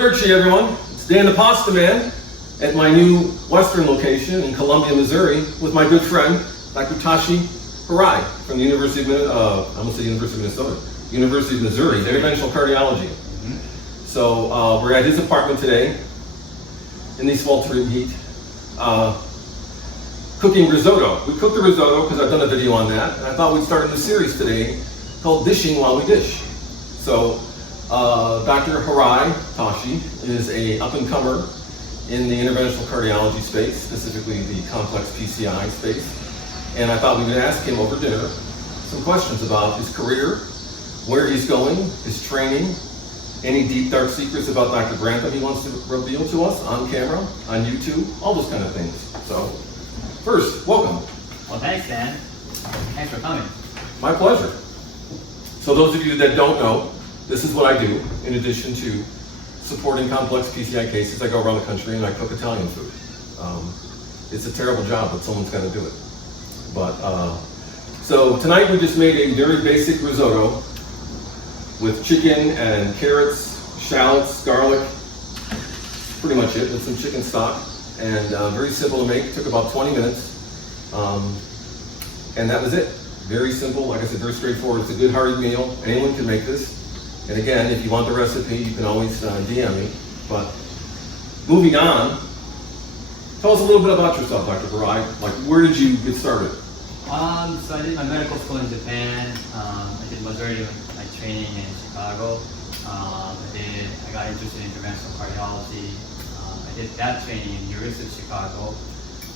Arrivederci, everyone. It's Dan the Pasta Man at my new Western location in Columbia, Missouri, with my good friend, Dr. Hirai from the University of University of Missouri, Interventional Cardiology. So we're at his apartment today in the sweltering heat, cooking risotto. We cooked the risotto because I've done a video on that, and I thought we'd start a new series today called Dishing While We Dish. So Dr. Hirai Tashi is a up-and-comer in the interventional cardiology space, specifically the complex PCI space. And I thought we would ask him over dinner some questions about his career, where he's going, his training, any deep, dark secrets about Dr. Grantham he wants to reveal to us on camera, on YouTube, all those kind of things. So, first, welcome. Well, thanks, Dan. Thanks for coming. My pleasure. So those of you that don't know, this is what I do in addition to supporting complex PCI cases. I go around the country and I cook Italian food. It's a terrible job, but someone's got to do it. But so tonight we just made a very basic risotto with chicken and carrots, shallots, garlic. Pretty much it, with some chicken stock. And very simple to make. It took about 20 minutes. And that was it. Very simple, like I said, very straightforward. It's a good hearty meal. Anyone can make this. And again, if you want the recipe, you can always DM me. But moving on, tell us a little bit about yourself, Dr. Hirai. Like, where did you get started? So I did my medical school in Japan. I did majority of my training in Chicago. I got interested in interventional cardiology. I did that training in University of Chicago.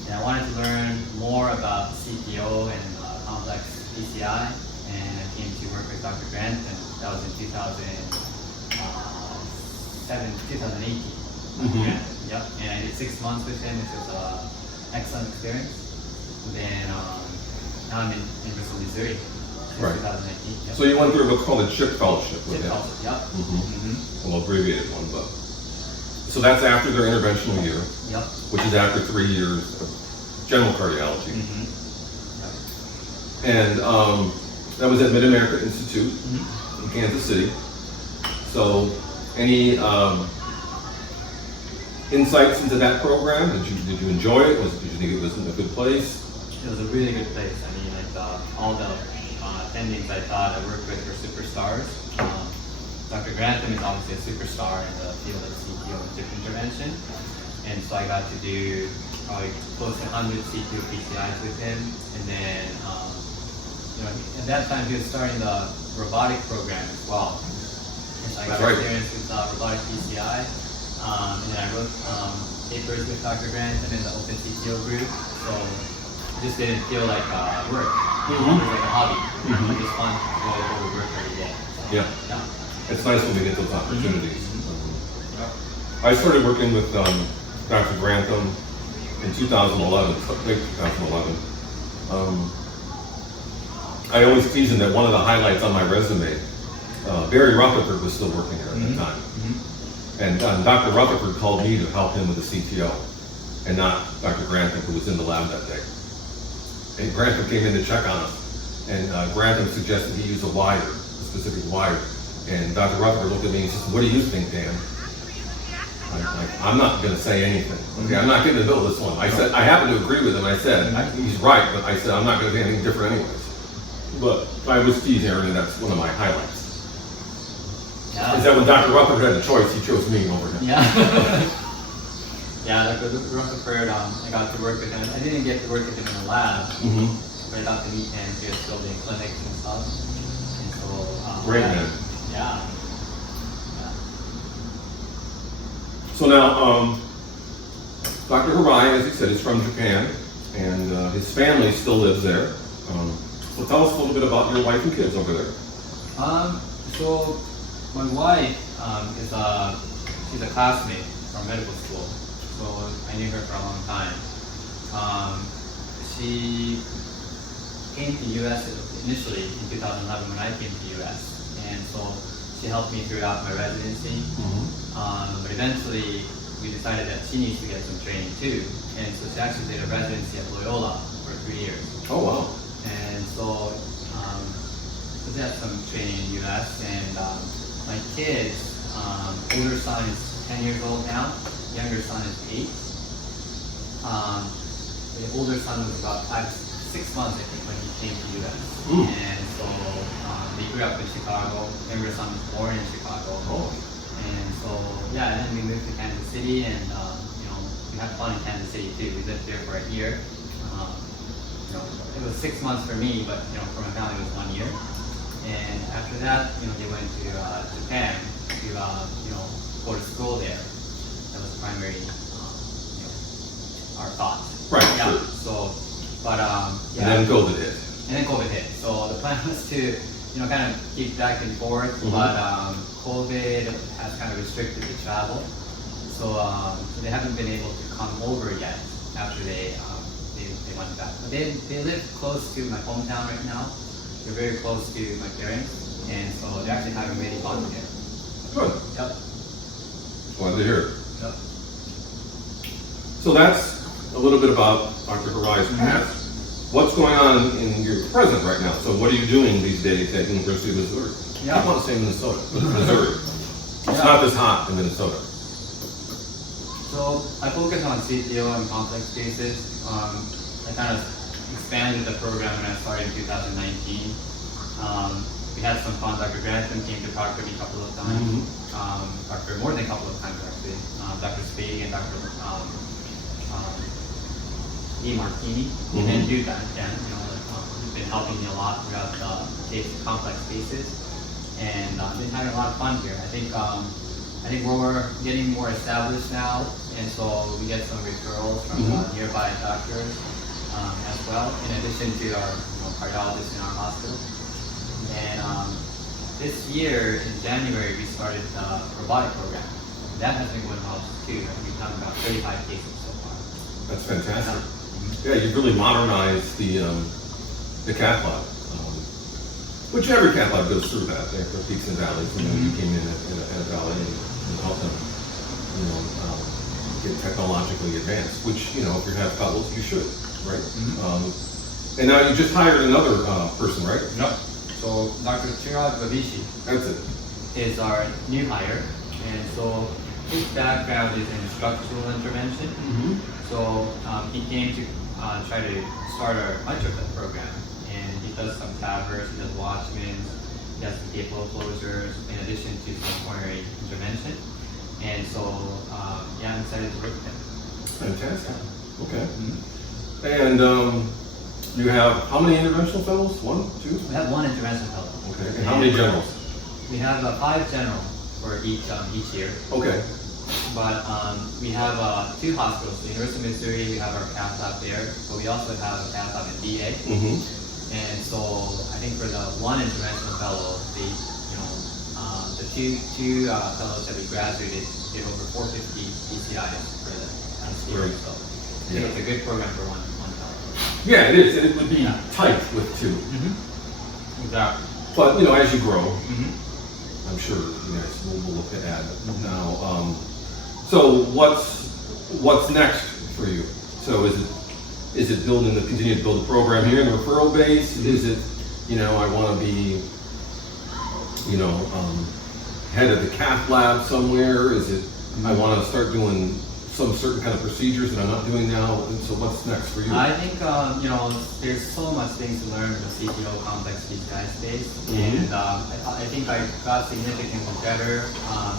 And I wanted to learn more about CPO and complex PCI. And I came to work with Dr. Grant, and that was in 2018. Mm-hmm. Yep. And I did 6 months with him, which was an excellent experience. And then now I'm in University of Missouri. Right. 2019. Yep. So you went through what's called a CHIP fellowship with him. Yep. A little abbreviated one, but so that's after their interventional year, Yep. which is after 3 years of general cardiology. And that was at Mid-America Institute in Kansas City. So any insights into that program? Did you enjoy it? Did you think it was in a good place? It was a really good place. I mean, like all the attendings I thought I worked with were superstars. Dr. Grantham is obviously a superstar in the field of CPO and chip intervention. And so I got to do probably close to 100 CPO PCIs with him. And then, at that time he was starting the robotic program as well. And so I got experience with robotic PCI. And then I wrote papers with Dr. Grantham in the Open CPO group. So it just didn't feel like work. It was like a hobby. It was fun to go to work every day. Yeah. It's nice when we get those opportunities. I started working with Dr. Grantham in 2011, late 2011. I always tease him that one of the highlights on my resume, Barry Rutherford was still working there at the time. And Dr. Rutherford called me to help him with the CTO, and not Dr. Grantham, who was in the lab that day. And Grantham came in to check on us, and Grantham suggested he use a specific wire. And Dr. Rutherford looked at me and said, "What do you think, Dan?" I'm not going to say anything. Okay, I'm not getting in the middle of this one. I said, I happen to agree with him. I said, he's right, but I said, I'm not going to say anything different anyways. But I was teasing Aaron, and that's one of my highlights. Yeah. Is that when Dr. Rutherford had a choice, he chose me over him. Yeah. Yeah, Dr. Rutherford, I got to work with him. I didn't get to work with him in the lab, but I got to meet him. He was building clinics and stuff. And so, great man. Yeah. So now, Dr. Hirai, as he said, is from Japan, and his family still lives there. So tell us a little bit about your wife and kids over there. So my wife she's a classmate from medical school, so I knew her for a long time. She came to U.S. initially in 2011 when I came to U.S. and so she helped me throughout my residency. But eventually we decided that she needs to get some training too, and so she actually did a residency at Loyola for 3 years. Oh wow! And so we had some training in the U.S. and my kids, older son is 10 years old now. Younger son is 8. The older son was about 6 months, I think, when he came to US. And so they grew up in Chicago. Younger son was born in Chicago. And so yeah, and then we moved to Kansas City, and we had fun in Kansas City too. We lived there for a year. It was 6 months for me, but for my family it was 1 year. And after that, they went to Japan to go to school there. That was primary our thought. Right. Yeah. Sure. So, but And then COVID hit. And then COVID hit. So the plan was to kind of keep back and forth, but COVID has kind of restricted the travel. So they haven't been able to come over yet after they went back. But they live close to my hometown right now. They're very close to my parents, and so they're actually having really fun here. Good. Yep. Glad to hear it. Yep. So that's a little bit about Dr. Hirai's past. What's going on in your present right now? So what are you doing these days at the University of Missouri? Yeah. I want to say Minnesota, but it's Missouri. It's not this hot in Minnesota. So I focus on CTO and complex cases. I kind of expanded the program when I started in 2019. We had some fun. Dr. Grantham came to talk to me a couple of times. More than a couple of times actually. Dr. Spade and Dr. E. Martini. And do that again. He's been helping me a lot throughout complex cases, and I've been having a lot of fun here. I think we're getting more established now, and so we get some referrals from nearby doctors as well, in addition to our cardiologists in our hospital. And this year in January we started the robotic program. That has been going well too. We've done about 35 cases so far. That's fantastic. Yeah, you've really modernized the cath lab. Which every cath lab goes through that. There are peaks and valleys. You came in at a valley and helped them, get technologically advanced. Which, if you have fellows, you should, right? And now you just hired another person, right? Yep. So Dr. Chirag Babishi That's it. is our new hire, and so his background is in structural intervention. So he came to try to start our MITRA program, and he does some TAVRs, he does Watchman, he does some gate-flow closures, in addition to some coronary intervention. And so, I'm excited to work with him. Fantastic. Okay. And you have how many interventional fellows? 1, 2? We have 1 intervention fellow. Okay. And how many generals? We have 5 general for each year. Okay. But we have 2 hospitals. The University of Missouri, we have our cath lab there, but we also have a cath lab in VA. And so I think for the 1 interventional fellow, the two fellows that we graduated did over 450 PCIs for the year. So I think it's a good program for one fellow. Yeah, it is. And it would be tight with 2. Exactly. But as you grow, I'm sure you guys will look to add now. So what's next for you? So is it continue to build a program here in the referral base? Is it, I want to be, head of the cath lab somewhere? Is it, I want to start doing some certain kind of procedures that I'm not doing now? And so what's next for you? I think, there's so much things to learn in the CTO complex PCI space. And I think I got significantly better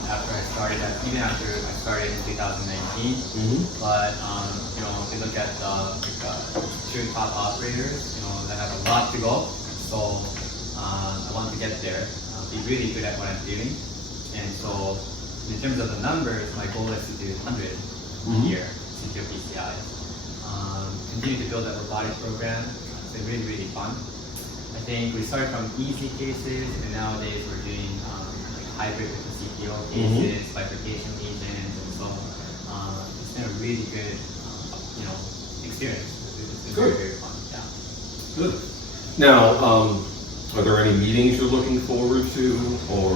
after I started, even after I started in 2019. But, if you look at true top operators, that have a lot to go. So I want to get there, be really good at what I'm doing. And so in terms of the numbers, my goal is to do 100 a year, CTO PCIs. Continue to build that robotic program. It's been really, really fun. I think we started from easy cases, and nowadays we're doing hybrid with the CTO cases, bifurcation lesions, and so it's been a really good, experience. It's been very, very fun. Yeah. Good. Now, are there any meetings you're looking forward to, or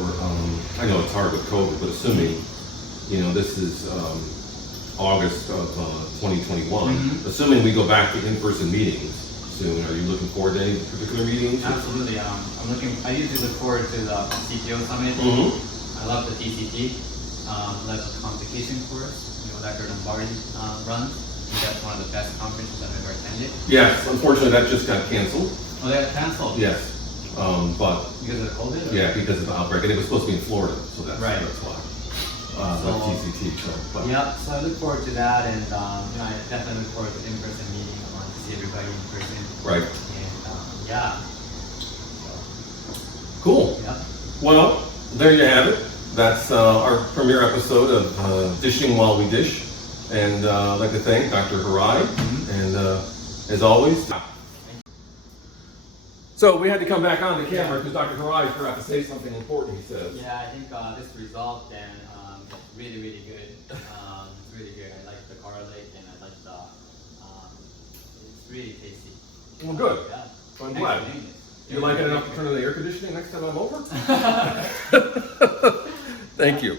I know it's hard with COVID, but assuming this is August of 2021, assuming we go back to in-person meetings soon, are you looking forward to any particular meetings? Absolutely. I usually look forward to the CTO summit. I love the TCT. led a complication course, Dr. Lombardi runs. I think that's one of the best conferences I've ever attended. Yes, unfortunately that just got canceled. Oh, they got canceled? Yes, but Because of the COVID? Or? yeah, because of the outbreak, and it was supposed to be in Florida, so that's Right. why. So, TCT. So, but. Yep, so I look forward to that, and I definitely look forward to in-person meeting. I want to see everybody in person. Right. And yeah. Cool. Yep. Well, there you have it. That's our premiere episode of Dishing While We Dish. And I'd like to thank Dr. Hirai. And as always. So we had to come back on the camera because Dr. Hirai forgot to say something important, he says. Yeah, I think this result then is really, really good. It's really good. I like the garlic and I like the, it's really tasty. Well, good. Yeah. I'm Thanks glad. for doing this. You like it enough to turn on the air conditioning next time I'm over? Thank you.